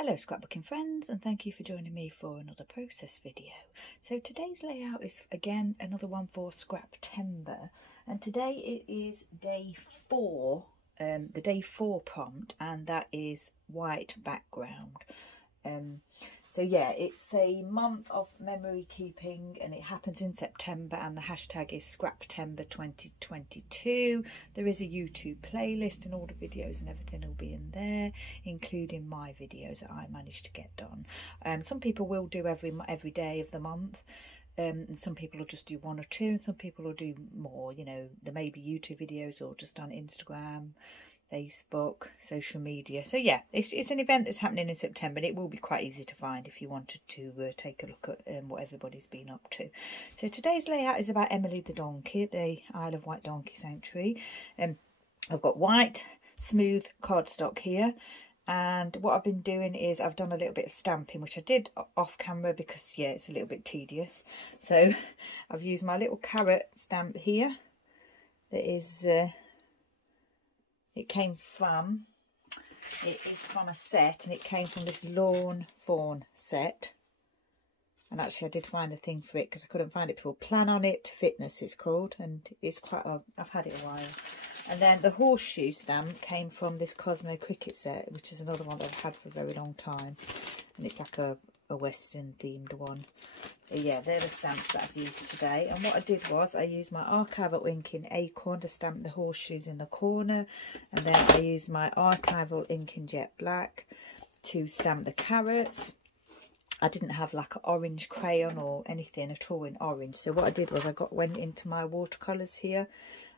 Hello scrapbooking friends, and thank you for joining me for another process video. So today's layout is again another one for Scraptember, and today it is day 4, the day 4 prompt, and that is white background. So yeah, it's a month of memory keeping and it happens in September, and the hashtag is Scraptember 2022. There is a YouTube playlist and all the videos and everything will be in there, including my videos that I managed to get done. Some people will do every day of the month, and some people will just do 1 or 2, and some people will do more. You know, there may be YouTube videos or just on Instagram, Facebook, social media. So yeah, it's an event that's happening in September, and it will be quite easy to find if you wanted to take a look at what everybody's been up to. So today's layout is about Emily the donkey at the Isle of Wight Donkey Sanctuary. I've got white smooth cardstock here, and what I've been doing is I've done a little bit of stamping, which I did off camera because yeah, it's a little bit tedious. So I've used my little carrot stamp here that is it is from a set, and it came from this Lawn Fawn set. And actually I did find a thing for it because I couldn't find it before. Plan on It Fitness it's called, and it's quite I've had it a while. And then the horseshoe stamp came from this Cosmo Cricket set, which is another one that I've had for a very long time, and it's like a Western themed one. But yeah, they're the stamps that I've used today. And what I did was I used my archival ink in Acorn to stamp the horseshoes in the corner, and then I used my archival ink in Jet Black to stamp the carrots. I didn't have like an orange crayon or anything at all in orange, so what I did was I went into my watercolours here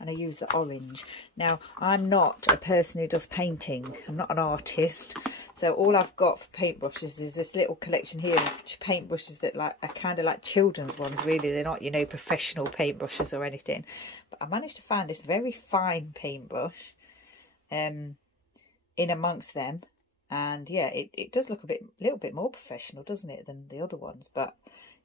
and I used the orange. Now, I'm not a person who does painting. I'm not an artist. So all I've got for paintbrushes is this little collection here of paintbrushes that are kind of like children's ones, really. They're not, you know, professional paintbrushes or anything. But I managed to find this very fine paintbrush in amongst them. And yeah, it does look a little bit more professional, doesn't it, than the other ones. But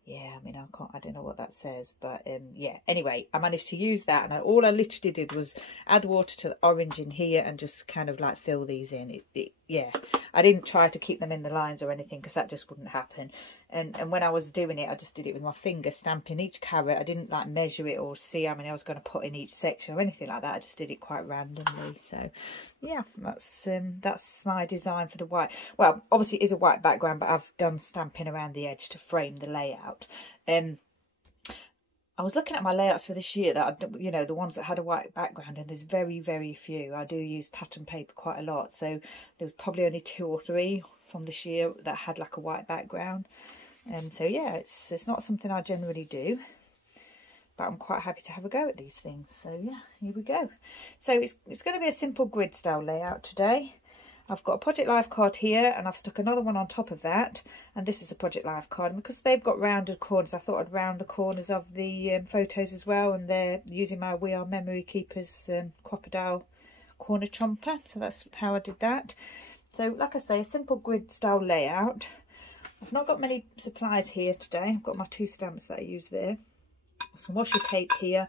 yeah, I mean, I don't know what that says, but yeah, anyway, I managed to use that, and all I literally did was add water to the orange in here and just kind of like fill these in. Yeah, I didn't try to keep them in the lines or anything because that just wouldn't happen. And when I was doing it, I just did it with my finger, stamping each carrot. I didn't like measure it or see how many I was going to put in each section or anything like that. I just did it quite randomly. So yeah, that's my design for the white. Well, obviously it is a white background, but I've done stamping around the edge to frame the layout. I was looking at my layouts for this year, that you know, the ones that had a white background, and there's very, very few. I do use pattern paper quite a lot, so there was probably only 2 or 3 from this year that had like a white background. And so yeah, it's not something I generally do, but I'm quite happy to have a go at these things. So yeah, here we go. So it's going to be a simple grid style layout today. I've got a Project Life card here, and I've stuck another one on top of that, and this is a Project Life card. And because they've got rounded corners, I thought I'd round the corners of the photos as well, and they're using my We Are Memory Keepers crocodile corner chomper, so that's how I did that. So like I say, a simple grid style layout. I've not got many supplies here today. I've got my 2 stamps that I use there, some washi tape here,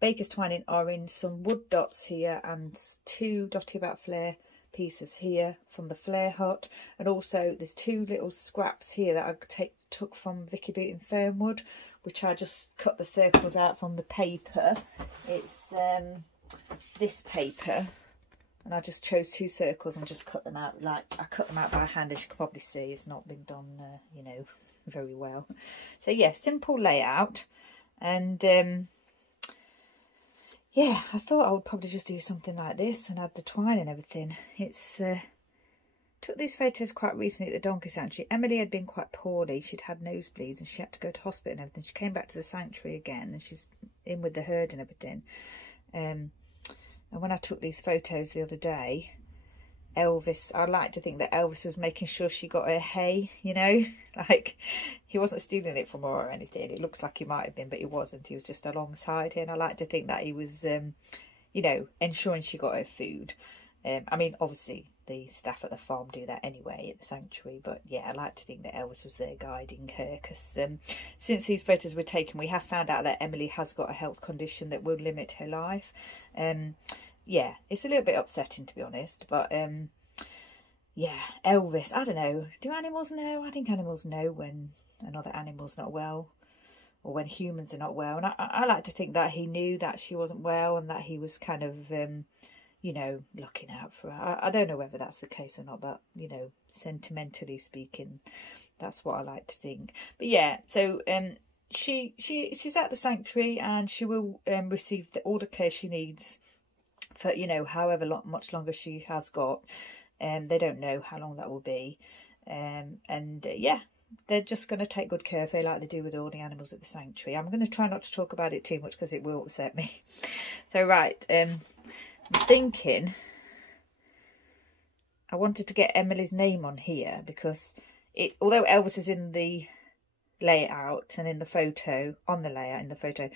baker's twine in orange, some wood dots here, and 2 Dotty About Flair pieces here from the Flair Hut, and also there's 2 little scraps here that I took from Vicki Boutin Fernwood, which I just cut the circles out from the paper. It's this paper, and I just chose 2 circles and just cut them out. Like, I cut them out by hand, as you can probably see. It's not been done you know, very well. So yeah, simple layout. And yeah, I thought I would probably just do something like this and add the twine and everything. It's took these photos quite recently at the Donkey Sanctuary. Emily had been quite poorly. She'd had nosebleeds and she had to go to hospital and everything. She came back to the sanctuary again, and she's in with the herd and everything. And when I took these photos the other day, Elvis, I like to think that Elvis was making sure she got her hay, you know, like he wasn't stealing it from her or anything. It looks like he might have been, but he wasn't. He was just alongside her, and I like to think that he was, you know, ensuring she got her food. I mean, obviously the staff at the farm do that anyway at the sanctuary, but yeah, I like to think that Elvis was there guiding her, because since these photos were taken, we have found out that Emily has got a health condition that will limit her life. Yeah, it's a little bit upsetting, to be honest, but yeah, Elvis. I don't know. Do animals know? I think animals know when another animal's not well, or when humans are not well. And I like to think that he knew that she wasn't well and that he was kind of, you know, looking out for her. I don't know whether that's the case or not, but, you know, sentimentally speaking, that's what I like to think. But yeah, so she's at the sanctuary, and she will receive all the care she needs for, you know, however much longer she has got. They don't know how long that will be. Yeah, they're just going to take good care of her like they do with all the animals at the sanctuary. I'm going to try not to talk about it too much because it will upset me. So right, I'm thinking I wanted to get Emily's name on here because although Elvis is in the layout and in the photo, on the layout in the photo,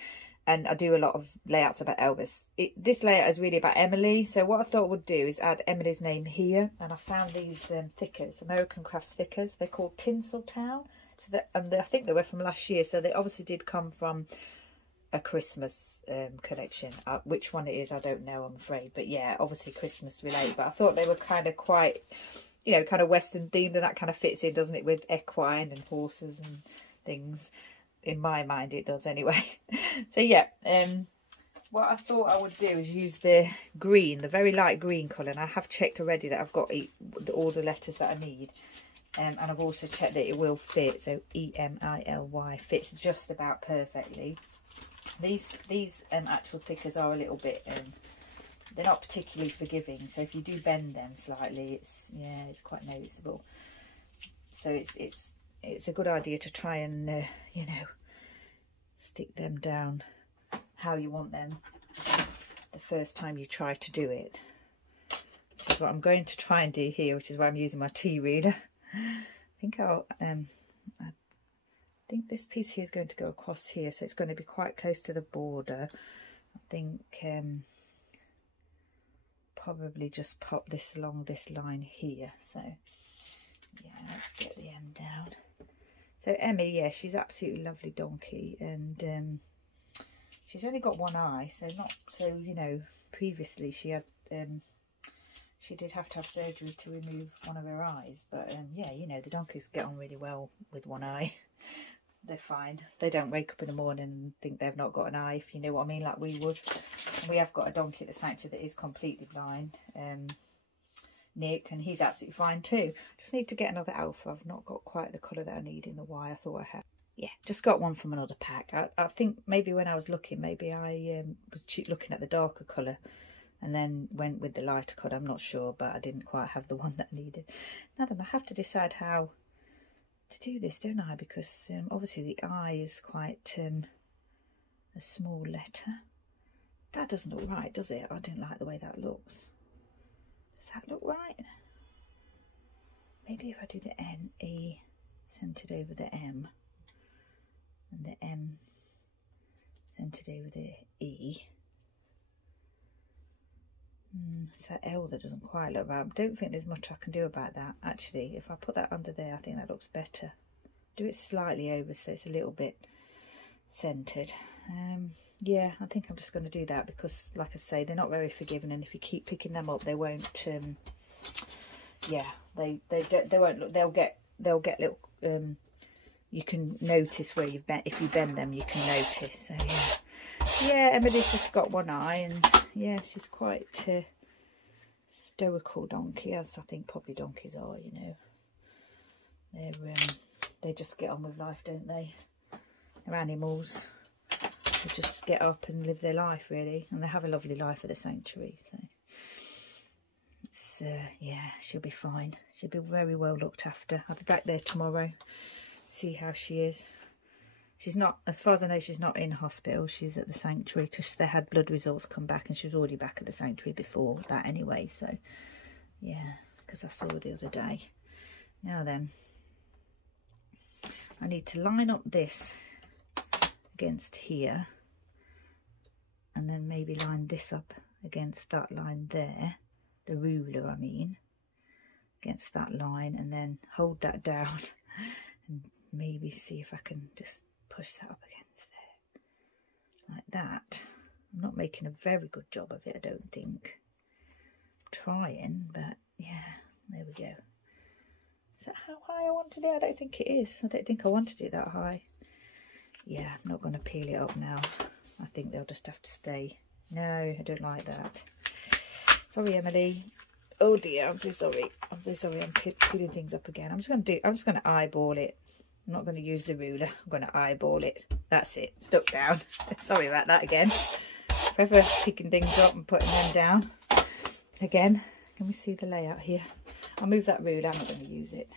and I do a lot of layouts about Elvis, this layout is really about Emily. So what I thought I would do is add Emily's name here. And I found these thickers, American Crafts thickers. They're called Tinsel Town. So I think they were from last year. So they obviously did come from a Christmas collection. Which one it is, I don't know, I'm afraid. But yeah, obviously Christmas related. But I thought they were kind of quite, you know, kind of Western themed. And that kind of fits in, doesn't it, with equine and horses and things. In my mind it does anyway. So yeah, what I thought I would do is use the green, the very light green colour, and I have checked already that I've got all the letters that I need, and I've also checked that it will fit. So EMILY fits just about perfectly. These actual thickers are a little bit they're not particularly forgiving, so if you do bend them slightly, it's quite noticeable. So it's a good idea to try and, you know, stick them down how you want them the first time you try to do it. Which is what I'm going to try and do here, which is why I'm using my tea reader. I think I think this piece here is going to go across here, so it's going to be quite close to the border. I think probably just pop this along this line here. So yeah, let's get the end down. So Emmy, yeah, she's absolutely lovely donkey, and she's only got one eye, so you know, previously she had she did have to have surgery to remove one of her eyes, but yeah, you know, the donkeys get on really well with one eye. They're fine. They don't wake up in the morning and think they've not got an eye, if you know what I mean, like we would. And we have got a donkey at the sanctuary that is completely blind. Nick, and he's absolutely fine too. Just need to get another alpha. I've not got quite the colour that I need in the Y. I thought I had. Yeah, just got one from another pack. I think maybe when I was looking, maybe I was looking at the darker colour and then went with the lighter colour. I'm not sure, but I didn't quite have the one that I needed. Now then, I have to decide how to do this, don't I? Because obviously the I is quite a small letter. That doesn't look right, does it? I don't like the way that looks. Does that look right? Maybe if I do the N-E centred over the M, and the M centred over the E. It's that L that doesn't quite look right. I don't think there's much I can do about that. Actually, if I put that under there, I think that looks better. Do it slightly over so it's a little bit centred. Yeah, I think I'm just going to do that because, like I say, they're not very forgiving, and if you keep picking them up, they won't. Yeah, they won't look. They'll get little. You can notice where you've bent. If you bend them, you can notice. So yeah, Emily's just got one eye, and yeah, she's quite stoical donkey, as I think probably donkeys are. You know, they just get on with life, don't they? They're animals. They just get up and live their life, really, and they have a lovely life at the sanctuary. So it's yeah, she'll be fine. She'll be very well looked after. I'll be back there tomorrow, see how she is. She's not, as far as I know, she's not in hospital. She's at the sanctuary because they had blood results come back, and she was already back at the sanctuary before that anyway. So yeah, because I saw her the other day. Now then, I need to line up this against here, and then maybe line this up against that line there, the ruler I mean, against that line, and then hold that down and maybe see if I can just push that up against there like that. I'm not making a very good job of it, I don't think. I'm trying, but yeah, There we go. Is that how high I wanted it? I don't think it is. I don't think I wanted it that high. Yeah, I'm not going to peel it up now. I think they'll just have to stay. No, I don't like that. Sorry, Emily. Oh dear, I'm so sorry. I'm so sorry. I'm peeling things up again. I'm just going to eyeball it. I'm not going to use the ruler. I'm going to eyeball it. That's it. Stuck down. Sorry about that again. Prefer picking things up and putting them down. Again, can we see the layout here? I'll move that ruler. I'm not going to use it.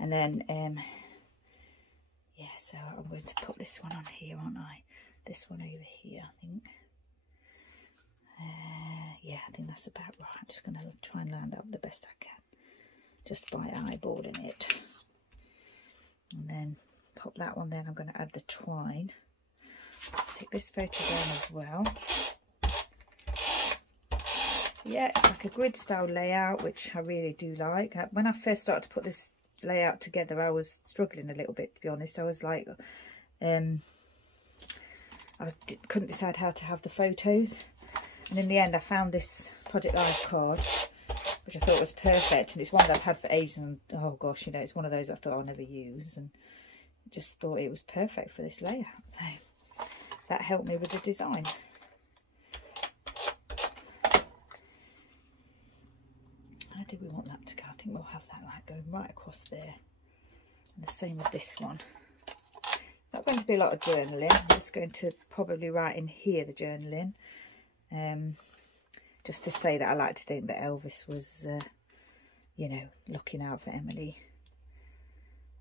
And then, yeah, so I'm going to put this one on here, aren't I? This one over here, I think. Yeah, I think that's about right. I'm just going to try and land up the best I can. Just by eyeballing it. And then pop that one there. I'm going to add the twine. Let's take this photo down as well. Yeah, it's like a grid style layout, which I really do like. When I first started to put this layout together, I was struggling a little bit, to be honest. I was like, couldn't decide how to have the photos. And in the end, I found this Project Live card, which I thought was perfect. And it's one that I've had for ages. And oh gosh, you know, it's one of those I thought I'll never use. And just thought it was perfect for this layout. So that helped me with the design. How do we want that to go? I think we'll have that like going right across there. And the same with this one. Not going to be a lot of journaling. I'm just going to probably write in here the journaling. Just to say that I like to think that Elvis was, you know, looking out for Emily.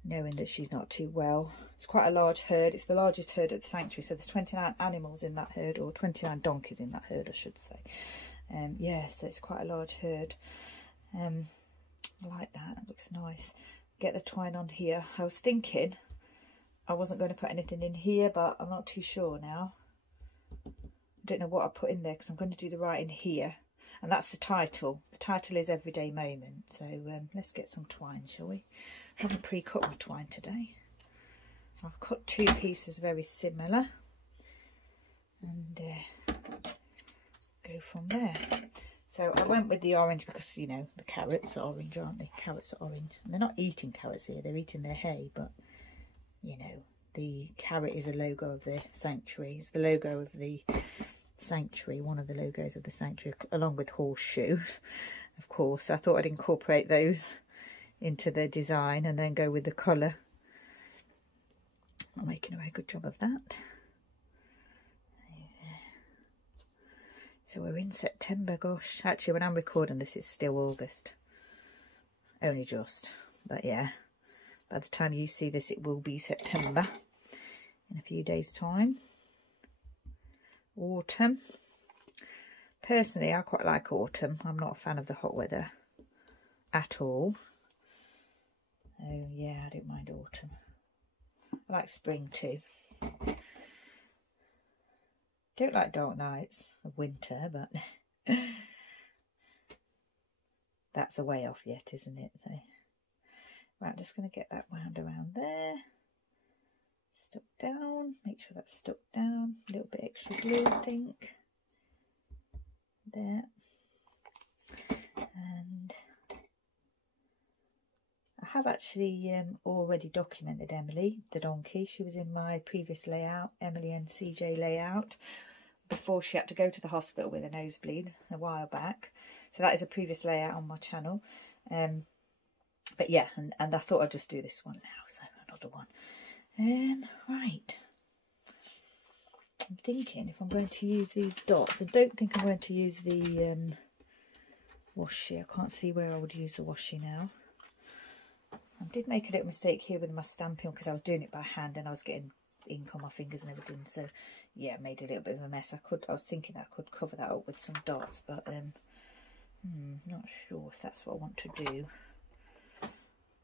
Knowing that she's not too well. It's quite a large herd. It's the largest herd at the sanctuary. So there's 29 animals in that herd, or 29 donkeys in that herd, I should say. Yeah, so it's quite a large herd. I like that. It looks nice. Get the twine on here. I was thinking I wasn't going to put anything in here, but I'm not too sure now. I don't know what I put in there because I'm going to do the writing here. And that's the title. The title is Everyday Moment. So let's get some twine, shall we? I haven't pre-cut my twine today. I've cut two pieces very similar. And go from there. So I went with the orange because, you know, the carrots are orange, aren't they? Carrots are orange. And they're not eating carrots here. They're eating their hay. But, you know, the carrot is a logo of the sanctuary. It's the logo of the sanctuary, one of the logos of the sanctuary, along with horseshoes, of course. I thought I'd incorporate those into the design and then go with the colour. I'm making a very good job of that. So we're in September, gosh. Actually, when I'm recording this, it's still August. Only just. But yeah, by the time you see this, it will be September in a few days' time. Autumn. Personally, I quite like autumn. I'm not a fan of the hot weather at all. Oh yeah, I don't mind autumn. I like spring too. Don't like dark nights of winter, but that's a way off yet, isn't it? So, right, I'm just going to get that wound around there. Stuck down. Make sure that's stuck down. A little bit extra glue, I think. There. And I have actually already documented Emily, the donkey. She was in my previous layout, Emily and CJ layout, before she had to go to the hospital with a nosebleed a while back. So that is a previous layout on my channel. But yeah, and I thought I'd just do this one now, so another one. Right. I'm thinking if I'm going to use these dots, I don't think I'm going to use the washi. I can't see where I would use the washi now. I did make a little mistake here with my stamping because I was doing it by hand and I was getting ink on my fingers and everything. So yeah, I made a little bit of a mess. I was thinking that I could cover that up with some dots, but not sure if that's what I want to do.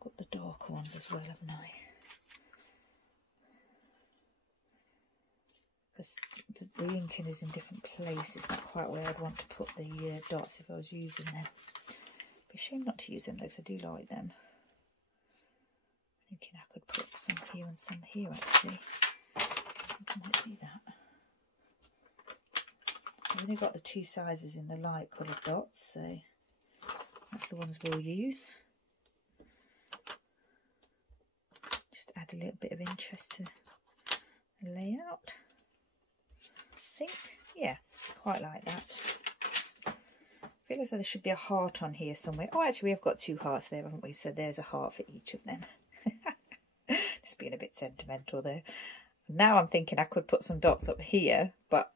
Got the darker ones as well, haven't I? Because the inking is in different places. It's not quite where I'd want to put the dots if I was using them. Be a shame not to use them though, because I do like them. Thinking I could put some here and some here actually. I might do that. I've only got the two sizes in the light coloured dots, so That's the ones we'll use. Just add a little bit of interest to the layout. I think, yeah, quite like that. I feel as though there should be a heart on here somewhere. Oh, actually, we've got 2 hearts there, haven't we? So there's a heart for each of them. Just being a bit sentimental there. Now I'm thinking I could put some dots up here, but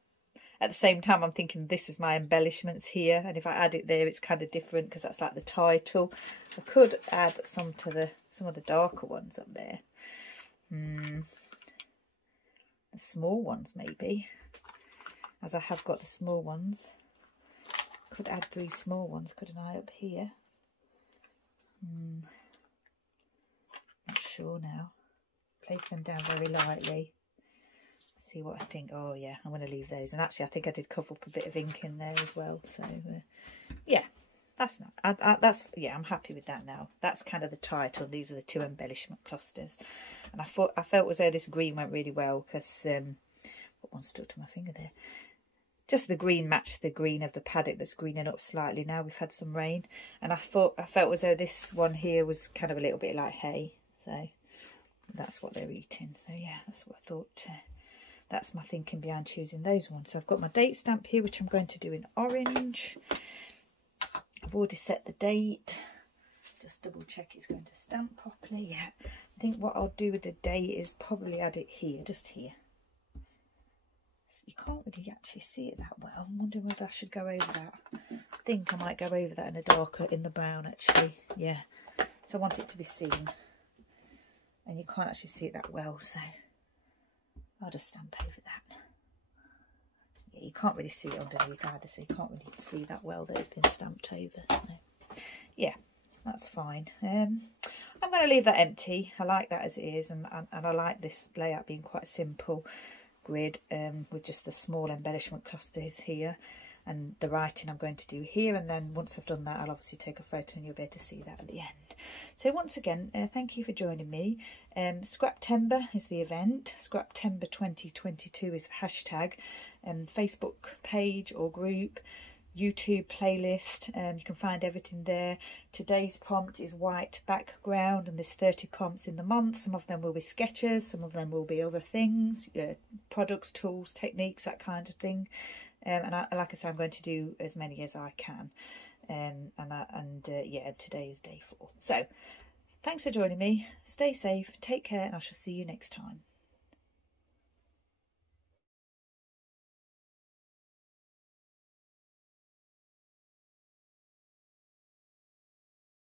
at the same time I'm thinking this is my embellishments here, and if I add it there it's kind of different because that's like the title. I could add some to some of the darker ones up there. The small ones maybe, as I have got the small ones. Could add 3 small ones, couldn't I, up here? Not sure now. Place them down very lightly. See what I think. Oh yeah, I'm going to leave those. And actually I think I did cover up a bit of ink in there as well. So yeah, that's not. Yeah, I'm happy with that now. That's kind of the title. These are the 2 embellishment clusters. And I felt as though this green went really well because what one stuck to my finger there. Just the green matched the green of the paddock that's greening up slightly now. We've had some rain, and I felt as though this one here was kind of a little bit like hay. So that's what they're eating. So yeah, that's what I thought. That's my thinking behind choosing those ones. So I've got my date stamp here, which I'm going to do in orange. I've already set the date. Just double check it's going to stamp properly. Yeah, I think what I'll do with the date is probably add it here, just here. So you can't really actually see it that well. I'm wondering whether I should go over that. I think I might go over that in a darker, in the brown actually. Yeah, so I want it to be seen. And you can't actually see it that well, so I'll just stamp over that. Yeah, you can't really see it underneath either, so you can't really see that well that it's been stamped over. So, yeah, that's fine. I'm going to leave that empty. I like that as it is, and I like this layout being quite simple grid with just the small embellishment clusters here, and the writing I'm going to do here, and then once I've done that I'll obviously take a photo and you'll be able to see that at the end. So once again, thank you for joining me. Scraptember is the event. Scraptember 2022 is the hashtag. Facebook page or group, YouTube playlist, you can find everything there. Today's prompt is white background, and there's 30 prompts in the month. Some of them will be sketches, some of them will be other things, products, tools, techniques, that kind of thing. Like I said, I'm going to do as many as I can. Yeah, today is day 4. So thanks for joining me. Stay safe, take care, and I shall see you next time.